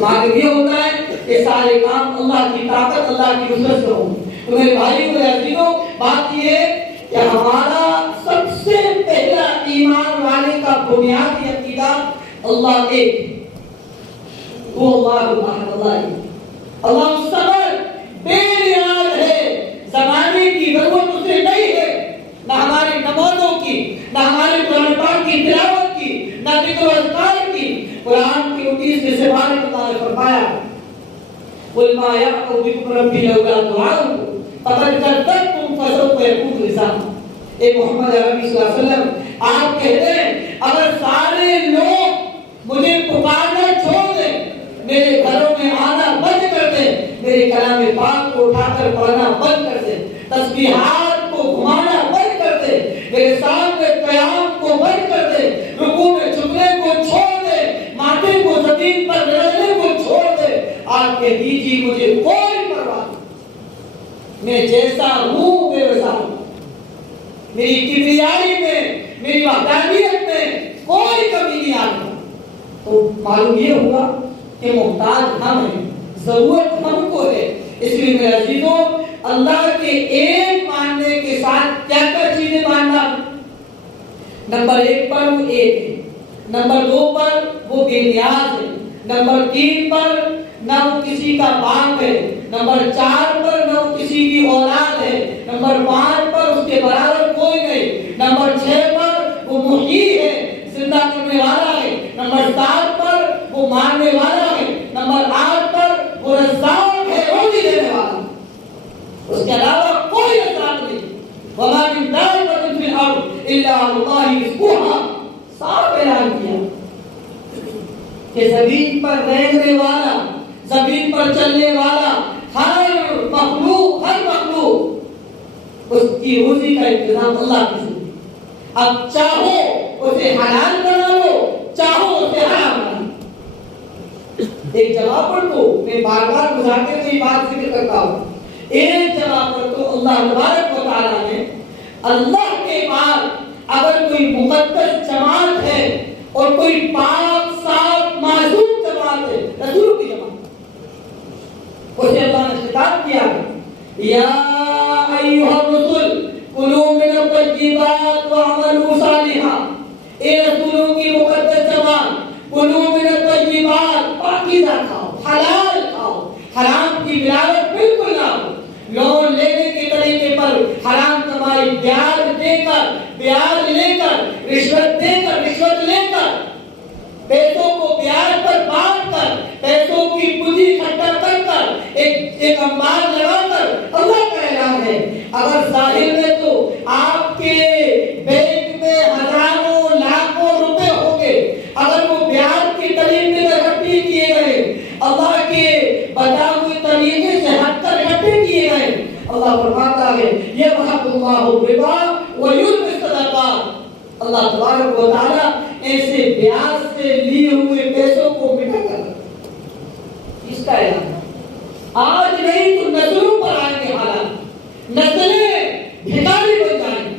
معلوم یہ ہوتا ہے کہ سارے کام اللہ کی طاقت اللہ کی نصرت سے ہوں۔ تو میرے بھائی و عزیزوں، بات یہ ہے کہ ہمارا سب سے پہلا ایمان والے کا بنیادی عقیدہ اللہ ایک، وہ اللہ الصمد، بے نیاز ہے، زمانے کی ضرورت اسے نہیں ہے، نہ ہماری نمازوں کی، نہ ہمارے قرآن پاک کی تلاوت کی، نہ ذکر و اذکار کی۔ قرآن کی 29 سے 12 اللہ نے فرمایا قُلْ مَا يَعْبَأُ بِكُمْ رَبِّي لَوْلَا دُعَاؤُكُمْ فَقَدْ كَذَّبْتُمْ فَسَوْفَ يَكُونُ لِزَامًا۔ اے محمد عربی صلی اللہ علیہ وسلم، آپ کہتے ہیں اگر سارے لوگ مجھے پکارنا چھوڑ دیں، میرے گھروں میں آنا بند کر دیں، میرے کلام پاک کو اٹھا کر پڑھنا بند کر دیں، تسبیحات کو گھمانا بند کر دیں، میرے سامنے قیام کو بند کر دیں، رکوع میں جھکنے کو چھوڑ دیں، ماتھے کو زمین پر رگڑنے کو چھوڑ دیں، آپ کہہ دیجیے مجھے کوئی پرواہ نہیں، میں جیسا ہوں میں ویسا ہوں، میری کبریائی میں، میری وحدانیت میں کوئی کمی نہیں آتی۔ تو معلوم یہ ہوا کہ محتاج ہم ہیں، ضرورت ہم کو ہے۔ اس لیے میرے عزیزوں، اللہ کے ایک ماننے کے ساتھ کیا کیا چیزیں ماننا؟ نمبر 1 پر وہ ایک ہے، نمبر 2 پر وہ بے نیاز ہے، نمبر 3 پر نہ وہ کسی کا باپ ہے، نمبر 4 پر نہ وہ کسی کی اولاد ہے، نمبر 5 پر اس کے برابر کوئی نہیں، نمبر 6 پر وہ محیی ہے، زندہ کرنے والا ہے، نمبر 7 پر وہ مارنے والا ہے، نمبر 8 پر وہ رزاق ہے، روزی دینے والا، اس کے علاوہ کوئی رزاق نہیں۔ وَمَا مِن دَابَّةٍ فِي الْأَرْضِ إِلَّا عَلَى اللَّهِ رِزْقُهَا، صاف اعلان کیا کہ زمین پر رہنے والا، زمین پر چلنے والا ہر مخلوق اس کی روزی کا انتظام اللہ کی ذمہ۔ اب چاہو اسے حلال بنا لو، چاہو اسے حرام بنا لو۔ ایک جگہ پر تو میں بار بار گزارتے ہوئے بات ذکر کرتا ہوں، ایک جگہ پر تو اللہ تبارک و تعالیٰ نے اللہ کے بعد اگر کوئی مقدس جماعت ہے اور کوئی پاک صاف معصوم جماعت ہے، رسولوں کی جماعت، اسے اللہ نے خطاب کیا یا ایھا الرسل کلوا من الطیبات واعملوا صالحا، اے رسولوں کی مقدس جماعت، کلوا من الطیبات، پاکیزہ کھاؤ، حلال کھاؤ، حرام کی ملاوٹ بالکل نہ ہو۔ لون لینے کے طریقے پر حرام کمائی، بیاج دے کر، بیاج لے کر، رشوت دے کر، رشوت لے کر، پیسوں کو بیاج پر بانٹ کر، پیسوں کی پونجی اکٹھا کر کر ایک انبار لگا کر، اللہ کا اعلان ہے اگر ظاہر میں تو آپ کے بینک میں ہزاروں لاکھوں روپے ہوں گے، اگر وہ بیاج کی طریقے سے اکٹھے کیے گئے، اللہ کے بتائے ہوئے طریقے سے ہٹ کر اکٹھے کیے گئے، اللہ فرماتا ہے یمحق اللہ الربا ویربی الصدقات، اللہ تبارک و تعالیٰ ایسے بیاج سے لیے ہوئے پیسوں کو مٹا کر اس کا اعلان آج نہیں تو نسلوں پر آئیں گے حالات، نسلیں بھکاری بن جائیں گی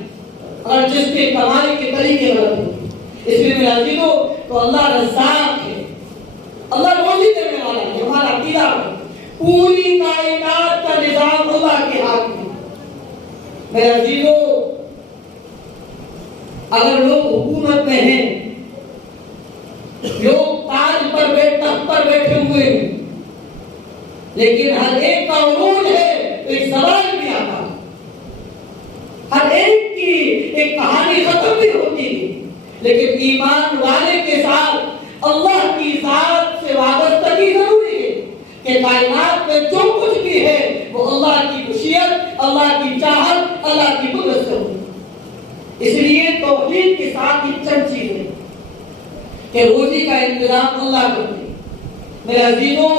اور جس کے کمائی کے طریقے غلط ہوں۔ اس لیے میرے عزیزوں، تو اللہ رزاق ہے، اللہ روزی دینے والا ہے، ہمارا عقیدہ ہے، پوری کائنات کا نظام اللہ کے ہاتھ میں۔ میرے عزیزوں، اگر لوگ حکومت میں ہیں، لوگ تاج پر تخت پر بیٹھے ہوئے ہیں، لیکن ہر ایک کا عروج ہے تو ایک سوال بھی آتا ہے، ہر ایک کی ایک کہانی ختم بھی ہوتی ہے، لیکن ایمان والے کے ساتھ اللہ کی ذات سے وابستگی ضروری ہے کہ کائنات میں جو کچھ بھی ہے وہ اللہ کی مشیت، اللہ کی چاہت، اللہ کی قدرت سے ہو۔ اس لیے توحید کے ساتھ ہی چند چیزیں کہ روزی کا انتظام اللہ کرتے ہیں۔ میرے عزیزوں،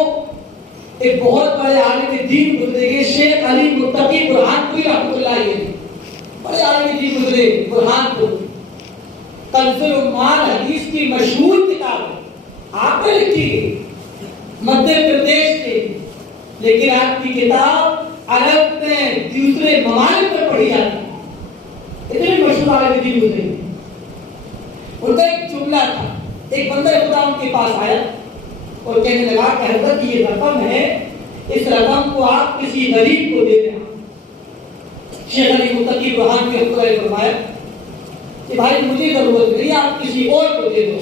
ایک بہت بڑے عالم دین گزرے گئے، شیخ علی متقی برہان پوری رحمۃ اللہ علیہ، بڑے عالم دین گزرے برہان پوری، کنز العمال حدیث کی مشہور کتاب ہے، آپ نے لکھی ہے مدھیہ پردیش کے، لیکن آپ کی کتاب عرب میں دوسرے ممالک میں پڑھی جاتی ہے، اتنے مشہور عالم دین گزرے۔ ان کا ایک جملہ تھا، ایک بندہ خدا ان کے پاس آیا، اور کہنے لگا کہ حضرت یہ رقم ہے، اس رقم کو آپ کسی غریب کو دے دیں۔ شیخ علی متقی برہان کے نے فرمایا کہ بھائی مجھے ضرورت نہیں، آپ کسی اور کو دے دو،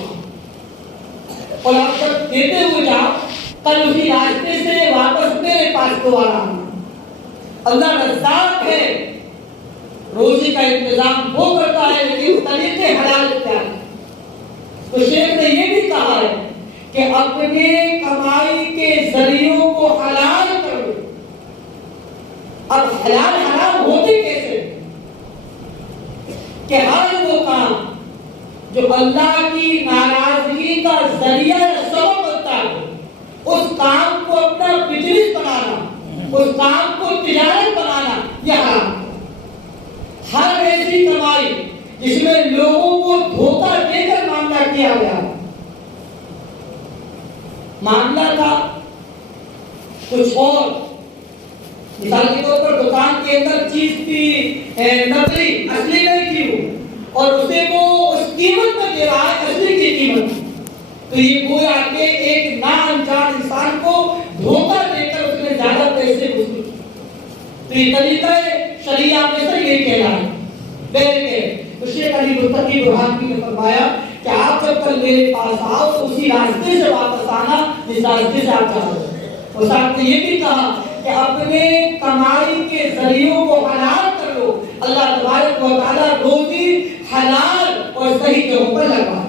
اور آپ جب دیتے ہوئے جاؤ کل اسی راستے سے واپس میرے پاس دوبارہ آنا۔ اللہ رزاق ہے، روزی کا انتظام وہ کرتا ہے، لیکن طریقے حلال کیا ہے؟ تو شیخ نے یہ بھی کہا ہے کہ اپنے کمائی کے ذریعوں کو حلال کرو۔ اب حلال حرام ہوتے کیسے؟ کہ ہر وہ کام جو اللہ کی ناراضگی کا ذریعہ یا سبب بنتا ہے، اس کام کو اپنا بزنس بنانا، اس کام کو تجارت بنانا، یہ حرام ہے۔ ہر ایسی کمائی جس میں لوگوں کو دھوکہ دے کر معاملہ کیا گیا، معاملہ تھا کچھ اور، مثال کے طور پر دکان کے اندر چیز کی نقلی اصلی نہیں تھی اور اسے وہ اس قیمت میں دے رہا ہے اصلی کی قیمت، تو یہ گویا کہ ایک نا انجان انسان کو دھوکہ دے کر اس میں زیادہ پیسے وصول کیے۔ تو یہ طریقہ شریعہ میں سے یہ کہنا ہے۔ تو شیخ علی متقی برہان نے فرمایا کہ آپ جب کل میرے پاس آؤ تو اسی راستے سے واپس آنا جس راستے سے آپ جاؤ۔ اور ساتھ نے یہ بھی کہا کہ اپنے کمائی کے ذریعوں کو حلال کر لو، اللہ تبارک و تعالیٰ روزی حلال اور صحیح جگہوں پر لگا۔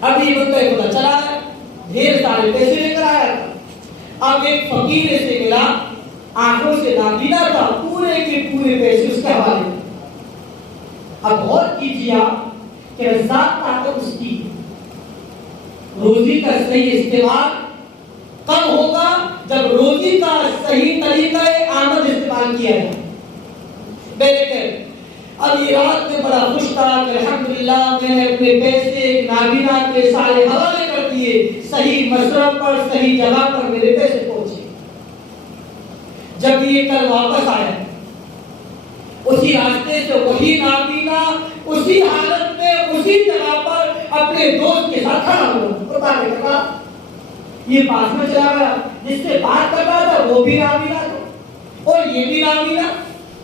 اب یہ بندہ خدا چلا ہے، ڈھیر سارے پیسے لے کر آیا تھا۔ اب ایک فقیر سے ملا، آنکھوں سے نابینا تھا، پورے کے پورے پیسے اس کے حوالے۔ اب غور کیجیے آپ کہ رزاق طاقت اس کی، روزی کا صحیح استعمال کب ہوگا؟ جب روزی کا صحیح طریقہ آمد استعمال کیا جائے۔ بہتر اب یہ رات میں بڑا خوش تھا کہ الحمدللہ میں نے اپنے پیسے نابینا کے سارے حوالے کر دیے، صحیح مصرف پر صحیح جگہ پر میرے پیسے پہنچے۔ جب یہ کل واپس آیا اسی راستے سے وہی نابینا اسی حالت میں اسی جگہ پر اپنے دوست کے ساتھ کھڑا ہوا، پتا نہیں لگا یہ پاس میں چلا گیا، جس سے بات کر رہا تھا وہ بھی نابینا تھا اور یہ بھی نابینا۔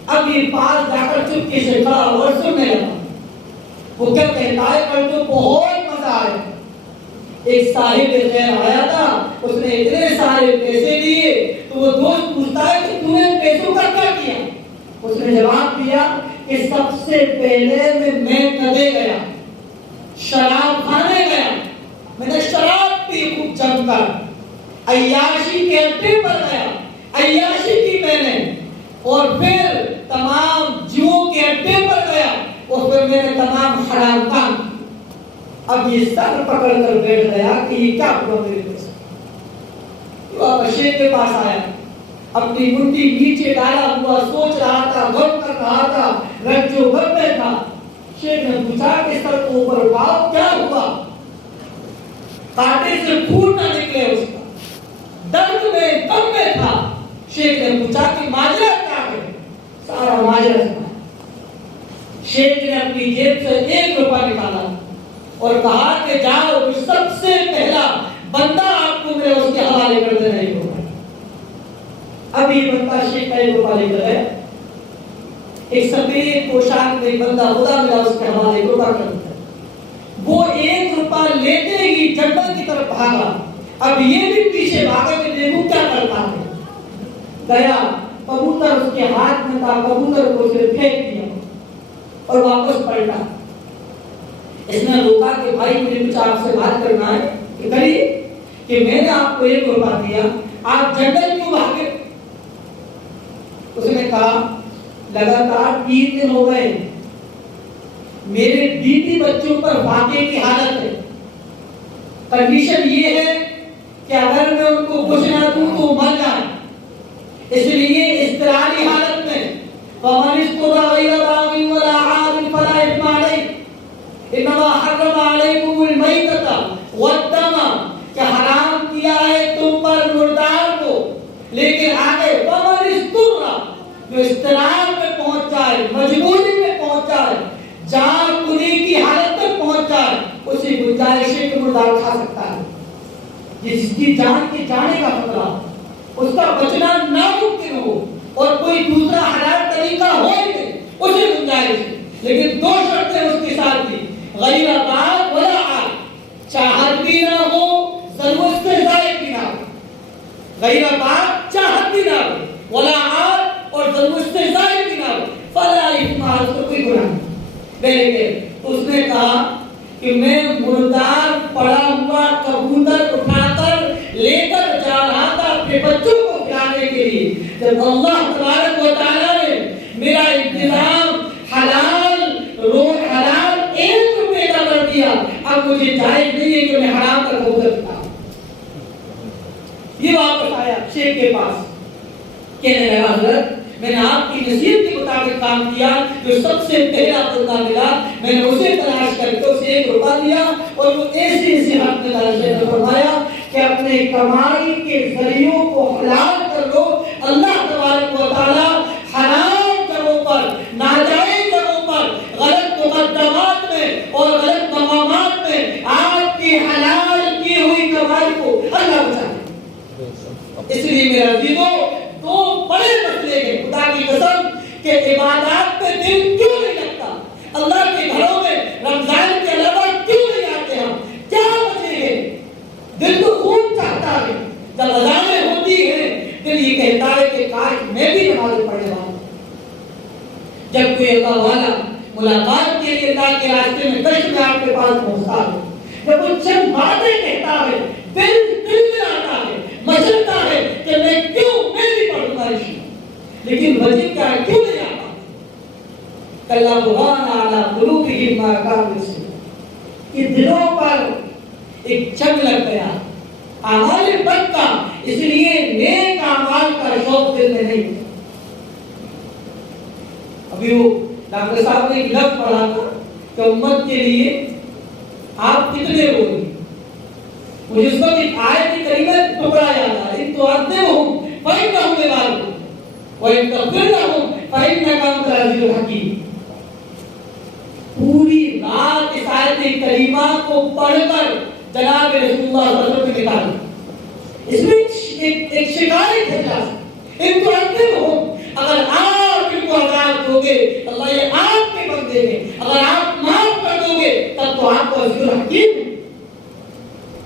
اب یہ پاس جا کر چپکے سے کھڑا اور سننے لگا۔ وہ کیا کہتا ہے؟ کل تو بہت مزہ آیا، ایک صاحب خیر آیا تھا، اس نے اتنے سارے پیسے دیے، تو وہ دوست پوچھتا ہے کہ تم نے پیسوں کا کیا کیا؟ اس نے جواب دیا کہ سب سے پہلے میں کدے گیا، شراب کھانے گیا، میں نے شراب پی خوب جم کر، عیاشی کے اڈے پر گیا، عیاشی کی میں نے، اور پھر تمام جیوں کے اڈے پر گیا، اور پھر میں نے تمام حرام کام۔ اب یہ سر پکڑ کر بیٹھ گیا کہ یہ کیا ہوا میرے پیسے۔ تو اب شیخ کے پاس آیا، اپنی منڈی نیچے ڈالا ہوا سوچ رہا تھا، غم کر رہا تھا، رنجو غم میں تھا۔ شیخ نے پوچھا کہ سر کو اوپر اٹھاؤ، کیا ہوا؟ کانٹے سے خون نہ نکلے اس کا، درد میں غم میں تھا۔ شیخ نے پوچھا کہ ماجرا کیا ہے؟ سارا ماجرا سنا۔ شیخ نے اپنی جیب سے 1 روپیہ نکالا اور کہا کہ جاؤ سب سے پہلا بندہ آپ کو میرے اس کے حوالے کر دینا ہی ہوگا۔ اب یہ بندہ شیخ کا 1 روپیہ لے کر ہے، ایک سفید پوشاک میں بندہ خدا ملا اس کے حوالے 1 روپیہ کر دیتا ہے۔ وہ 1 روپیہ لیتے ہی جنگل کی طرف بھاگا۔ اب یہ بھی پیچھے بھاگا کہ دیکھو کیا کرتا ہے۔ گیا، کبوتر اس کے ہاتھ میں تھا، کبوتر کو اسے پھینک دیا اور واپس پلٹا۔ اس نے روکا کہ بھائی مجھے کچھ آپ سے بات کرنا ہے، کہ کریے، کہ میں نے آپ کو 1 روپیہ دیا، آپ جنگل کیوں بھاگے؟ اس نے کہا لگاتار 3 دن ہو گئے، میرے بیوی بچوں پر واقعے کی حالت ہے، کنڈیشن یہ ہے کہ اگر میں ان کو کچھ نہ دوں تو مر جائیں، اس لیے اضطراری حالت میں فَمَنِ اسْتُرَّ غَيْرَ بَاغٍ وَلَا عَادٍ فَلَا إِثْمَ عَلَيْهِ إِنَّمَا حَرَّمَ عَلَيْكُمُ الْمَيْتَةَ وَالدَّمَ، کہ حرام کیا ہے تم پر مردار کو، لیکن آگے فَمَنِ اسْتُرَّ، جو اضطرار میں پہنچ جائے، مجبوری میں پہنچ جائے، جان کنی کی حالت میں پہنچ جائے، اسی گنجائش ہے کہ مردار کھا سکتا ہے۔ جس کی جان کے جانے کا خطرہ اس کا بچنا ناممکن ہو اور کوئی دوسرا حلال طریقہ ہو ہی نہیں اسے گنجائش ہے، لیکن دو شرطیں اس کے ساتھ دی، غیر باغ ولا آگ، چاہت بھی نہ ہو ضرورت سے زائد بھی نہ ہو، غیر باغ چاہت بھی نہ ہو ولا آگ اور ضرورت سے زائد بھی نہ ہو، فلا اثم، اس کو کوئی گناہ نہیں۔ اس نے کہا کہ میں مردار پڑا ہوا کبوتر اٹھا کر لے کر جا رہا تھا اپنے بچوں کو کھلانے کے لیے، جب اللہ تبارک و تعالیٰ نے میرا انتظام حلال حلال 1 روپے کا کر دیا، اب مجھے جائز نہیں ہے کہ میں حرام کا کبوتر کھلاؤں۔ یہ واپس آیا شیخ کے پاس، کہنے لگا حضرت میں نے آپ کی نصیحت کے مطابق کام کیا، جو سب سے پہلا بندہ ملا میں نے اسے تلاش کر کے اسے 1 روپیہ دیا، اور وہ ایسی حد میں تلاش فرمایا کہ اپنے کمائی کے ذریعوں کو حلال کر لو، اللہ تبارک و تعالیٰ حرام جگہوں پر، ناجائز جگہوں پر، غلط مقدمات میں اور غلط مقامات میں آپ کی حلال کی ہوئی کمائی کو اللہ بچائے۔ اس لیے میرے عزیزوں 2 بڑے مسئلے ہیں، خدا کی قسم کہ عبادات پہ دل کیوں نہیں لگتا، اللہ کے گھروں میں رمضان کے علاوہ کیوں نہیں آتے ہم، کیا وجہ ہے؟ دل تو خون چاہتا ہے، جب اذانیں ہوتی ہیں دل یہ کہتا ہے کہ کاش میں بھی نماز پڑھنے والا ہوں۔ جب کوئی اللہ والا ملاقات کے لیے اللہ کے راستے میں کشت میں آپ کے پاس پہنچتا ہے، جب وہ چند باتیں کہتا ہے دل میں آتا ہے، مچلتا ہے کہ میں بھی پڑھوں گا، لیکن وجہ کیا ہے، کیوں نہیں آتا؟ کلا بران علی قلوبہم ما کانوا یکسبون، کہ دلوں پر ایک جنگ لگ گیا اعمال بد کا، اس لیے نیک اعمال کا شوق دل میں نہیں۔ ابھی وہ ڈاکٹر صاحب نے ایک لفظ پڑھا تھا کہ امت کے لیے آپ کتنے رو گے، مجھے اس وقت ایک آیت کریمہ ٹکڑا یاد آیا، ان تعذبہم فإنہم عبادک وإن تغفر لهم فإنک أنت العزیز الحکیم۔ پوری رات اس آیت کریمہ کو پڑھ کر جناب رسول اللہ صلی اللہ علیہ وسلم نے کہا، اس میں ایک شکایت ہے، ان تعذبہم، اگر آپ ان کو عذاب دو گے اللہ یہ آپ کے بندے ہیں، اگر آپ معاف کر دو گے تب تو آپ کو عزیز الحکیم۔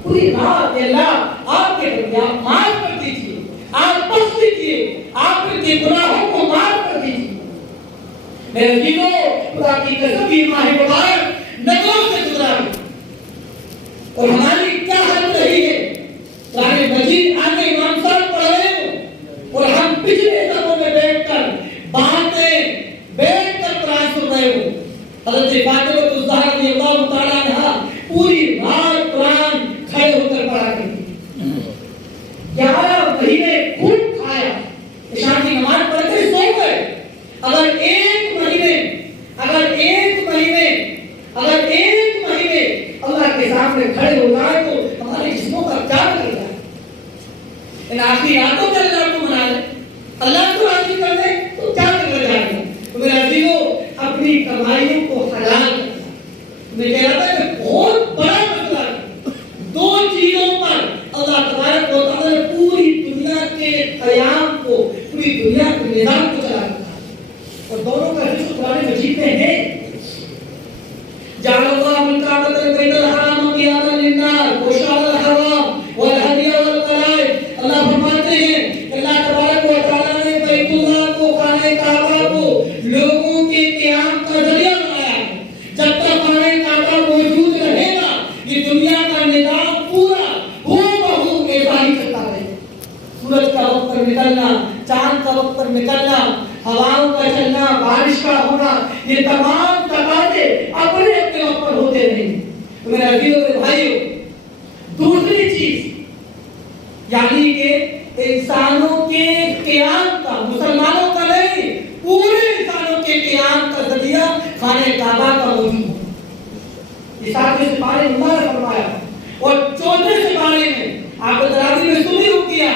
پوری رات اللہ آپ کے بندے، آپ معاف کر دیجیے، آپ بخش دیجیے، آپ کے گناہوں کو معاف کر دیجیے۔ میرے عزیزوں خدا کی قسم یہ ماہ مبارک نظروں سے گزرا ہے، اور ہماری کیا حالت رہی ہے؟ قرآن مجید آگے امام صاحب پڑھ رہے ہو اور ہم پچھلے سبوں میں بیٹھ کر قرآن سن رہے ہو۔ حضرت فاطمہ الزہرا رضی اللہ تعالیٰ عنہا پوری رات قرآن کھڑے ہو کر پڑھا کرتی تھی، 11 مہینے خون کھایا، عشاء کی نماز پڑھ کر سو گئے۔ اگر ایک مہینے اللہ کے سامنے کھڑے ہو جائے تو ہمارے جسموں کا کیا کرے گا؟ ان آخری راتوں میں اللہ کو منا لے، اللہ کو راضی کر دے تو کیا کر جائے گا؟ تو میرے عزیزوں اپنی کمائیوں کو حلال کرنا، میں کہہ رہا تھا کہ بہت بڑا مسئلہ ہے۔ 2 چیزوں پر اللہ تبارک و تعالیٰ نے پوری دنیا کے قیام کو، پوری دنیا کے نظام کو چلا رکھا ہے، اور دونوں کا حصہ قرآن مجید میں ہے۔ جعل اللہ الکعبۃ البیت الحرام قیاما للناس وشهر الحرام والهدی والقلائد۔ اللہ فرماتے ہیں اللہ تبارک و تعالیٰ نے بیت اللہ کو، خانہ کعبہ کو لوگوں کے قیام کا ذریعہ بنایا ہے۔ جب تک خانہ کعبہ موجود رہے گا یہ دنیا کا نظام پورا ہو ایسا ہی چلتا رہے گا۔ سورج کا وقت پر نکلنا، چاند کا وقت پر نکلنا، ہواؤں کا چلنا، بارش کا ہونا، یہ تمام تقاضے اپنے اپنے وقت پر ہوتے نہیں۔ تو میرے عزیزوں اور بھائیوں، دوسری چیز یعنی کہ انسانوں کے قیام کا، مسلمانوں کا نہیں، پورے انسانوں کے قیام کا ذریعہ خانہ کعبہ کا موجود ہے۔ یہ 7 سپارے اللہ نے فرمایا، اور 14 سپارے میں آپ تراویح میں سنی ہوتی ہے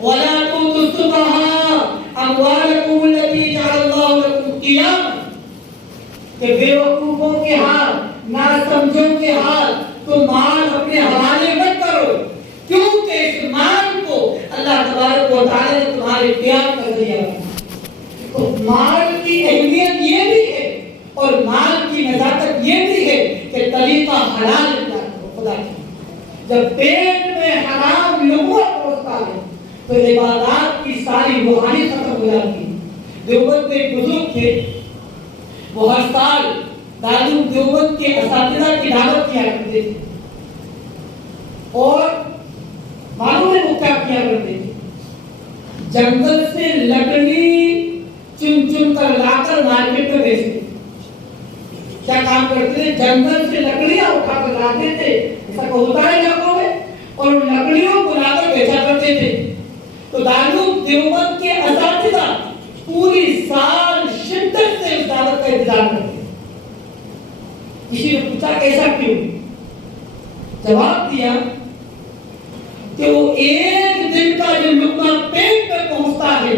وَلَا تُؤْتُوا السُّفَهَاءَ أَمْوَالَكُمُ الَّتِي جَعَلَ اللَّهُ لَكُمْ قِيَامًا، کہ بے وقوفوں کے ہاتھ، ناسمجھوں کے ہاتھ تم مال اپنے حوالے مت کرو، کیوں ہمارے پیار کا ذریعہ بنا. تو مال کی اہمیت یہ بھی ہے اور مال کی نزاکت یہ بھی ہے کہ طریقہ حلال اختیار کرو. خدا کی جب پیٹ میں حرام لقمہ پہنچتا ہے تو عبادات کی ساری روحانی ختم ہو جاتی ہے. دیوبند میں ایک بزرگ تھے، وہ ہر سال دارالعلوم دیوبند کے اساتذہ کی دعوت کیا کرتے تھے اور معلوم ہے وہ کیا کیا کرتے تھے؟ جنگل سے لکڑی چن چن کر لا کر مارکیٹ میں بیچتے. کیا کام کرتے تھے؟ جنگل سے لکڑیاں اٹھا کر لاتے تھے، ایسا ہوتا ہے علاقوں میں، اور لکڑیوں کو لا کر بیچا کرتے تھے. تو دارالعلوم دیوبند کے اساتذہ پوری سال شدت سے اس دعوت کا انتظار کرتے. کسی نے پوچھا ایسا کیوں؟ جواب دیا کہ وہ ایک دن کا جو لقمہ پیٹ میں پہنچتا ہے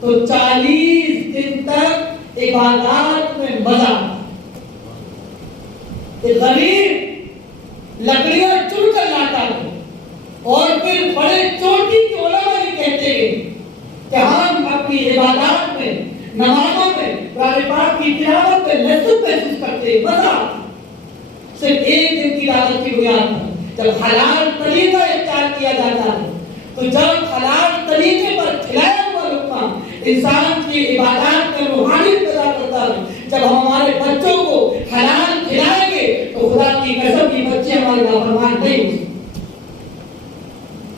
تو 40 دن تک عبادات میں مزہ. غریب لکڑیاں چن کر لاتا ہے اور پھر بڑے چوٹی کے علماء یہ کہتے ہیں کہ ہم اپنی عبادات میں، نمازوں میں، قرآن پاک کی تلاوت میں لذت محسوس کرتے ہیں، مزہ. صرف ایک دن کی دعوت کی بنیاد پر جب حلال طریقہ اختیار کیا جاتا ہے، تو جب حلال طریقے پر کھلایا ہوا لقمہ انسان کی عبادات میں روحانیت پیدا کرتا ہے. جب ہم ہمارے بچوں کو حلال کھلائیں گے تو خدا کی قسم یہ بچے ہمارے نافرمان نہیں ہو سکتے،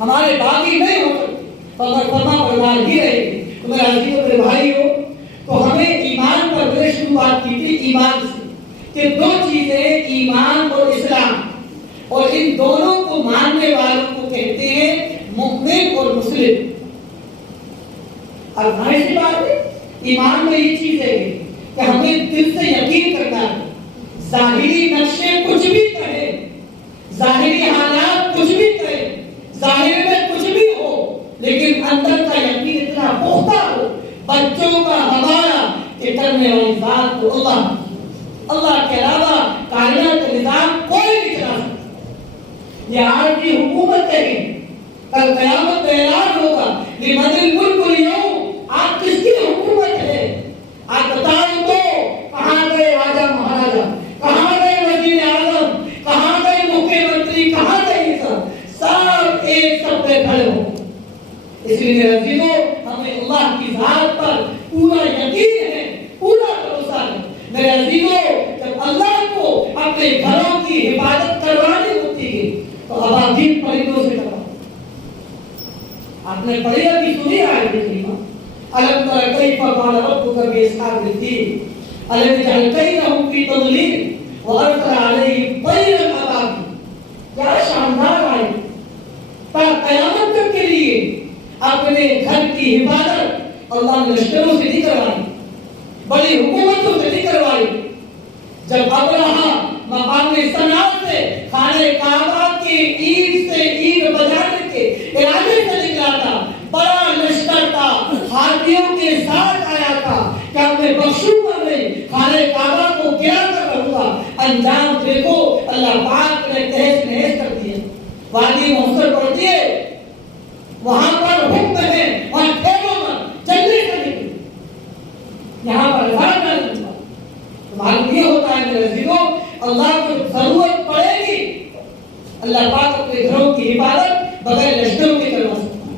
ہمارے باغی نہیں ہو سکتے، مگر فرما بردار ہی رہیں گے. تو میرے عزیزوں میرے بھائیوں، تو ہمیں ایمان پر میں نے شروعات کی تھی ایمان سے کہ دو چیزیں ایمان اور اسلام، اور ان دونوں کو ماننے والوں کو کہتے ہیں مؤمن اور مسلم. اب ظاہر سی بات ہے ایمان میں یہ چیز ہے کہ ہمیں دل سے یقین کرنا ہے. ظاہری نقشے کچھ بھی کہے، ظاہری حالات کچھ بھی کہے، ظاہر میں کچھ بھی ہو، لیکن اندر کا یقین اتنا پختہ ہو بچوں کا ہمارا کہ کرنے والی ذات تو اللہ کے علاوہ کائنات کا نظام کوئی نہیں چلا سکتا. یہ آج کی حکومت ہے، کل قیامت میں اعلان ہوگا لمن الملک اليوم، آپ کس کی حکومت ہے؟ آپ بتائیں تو کہاں گئے راجا مہاراجا، کہاں گئے وزیر اعظم، کہاں گئے مکھیہ منتری، کہاں گئے یہ سب ایک سب پہ کھڑے ہو. اس لیے میرے عزیزوں ہمیں اللہ کی ذات پر پورا یقین ہے، پورا بھروسہ ہے. میرے عزیزوں جب اللہ کو اپنے گھروں کی حفاظت کروانی ہوتی ہے تو ابابیل پرندوں سے کرواتے. آپ نے پڑھی ابھی سنی آیت کریمہ الم تر کیف فعل ربک باصحاب الفیل الم یجعل کیدہم فی تضلیل وارسل علیہم طیرا ابابیل. کیا شاندار آیت. تا قیامت تک کے لیے اپنے گھر کی حفاظت اللہ نے لشکروں سے نہیں کروائی، بڑی حکومتوں سے نہیں کروائی. جب ابرہا مقام صنعاء سے خانہ کعبہ کی اینٹ سے اینٹ بجانے کے ارادے سے نکلا تھا، بڑا لشکر تھا، ہاتھیوں کے ساتھ آیا تھا کہ ہمیں بخشوں گا نہیں، خانہ کعبہ کو گرا کر رہوں گا. انجام دیکھو اللہ پاک نے تہس نہس کر دیا. وادی محسر پڑھتی ہے وہاں پر حکم ہے، وہاں ٹھیرو مت جلدی سے نکلو، یہاں پر ہزار نہ نکلو. معلوم یہ ہوتا ہے میرے عزیزوں اللہ کو ضرورت پڑے گی اللہ پاک اپنے گھروں کی حفاظت بغیر لشکروں کے کروا سکتا ہے.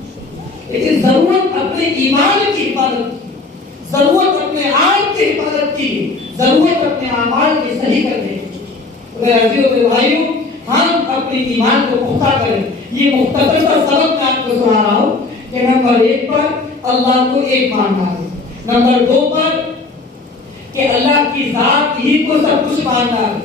لیکن ضرورت اپنے ایمان کی حفاظت کی، ضرورت اپنے آپ کی حفاظت کی، ضرورت اپنے اعمال کی صحیح کرنے کی. میرے عزیزوں میرے بھائیوں ہم اپنے ایمان کو پختہ کریں. یہ مختصر سا سبق میں آپ کو سنا رہا ہوں کہ نمبر 1 پر اللہ کو ایک ماننا ہے، نمبر 2 پر کہ اللہ کی ذات ہی کو سب کچھ ماننا ہے،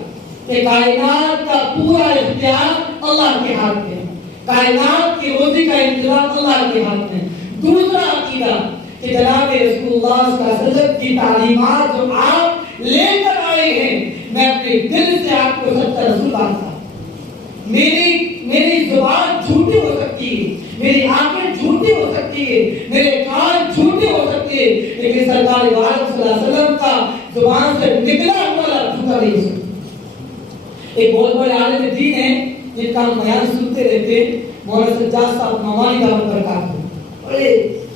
کہ کائنات کا پورا اختیار اللہ کے ہاتھ میں ہے، کائنات کی روزی کا انتظام اللہ کے ہاتھ میں. دوسرا عقیدہ کہ جناب رسول اللہ صلی اللہ علیہ وسلم کی تعلیمات جو آپ لے کر آئے ہیں میں اپنے دل سے آپ کو سچا رسول مانتا ہوں. میری زبان جھوٹی ہو سکتی ہے، میری آنکھیں جھوٹی ہو سکتی ہے، میرے کان جھوٹے ہو سکتے ہیں، لیکن سرکار عالم صلی اللہ علیہ وسلم کا زبان سے نکلا ہوا لفظ جھوٹا نہیں ہو سکتا. ایک بہت بڑے عالم دین ہیں جن کا ہم بیان سنتے رہتے ہیں، مولانا سجاد صاحب نعمانی دعوت برکات ہیں، بڑے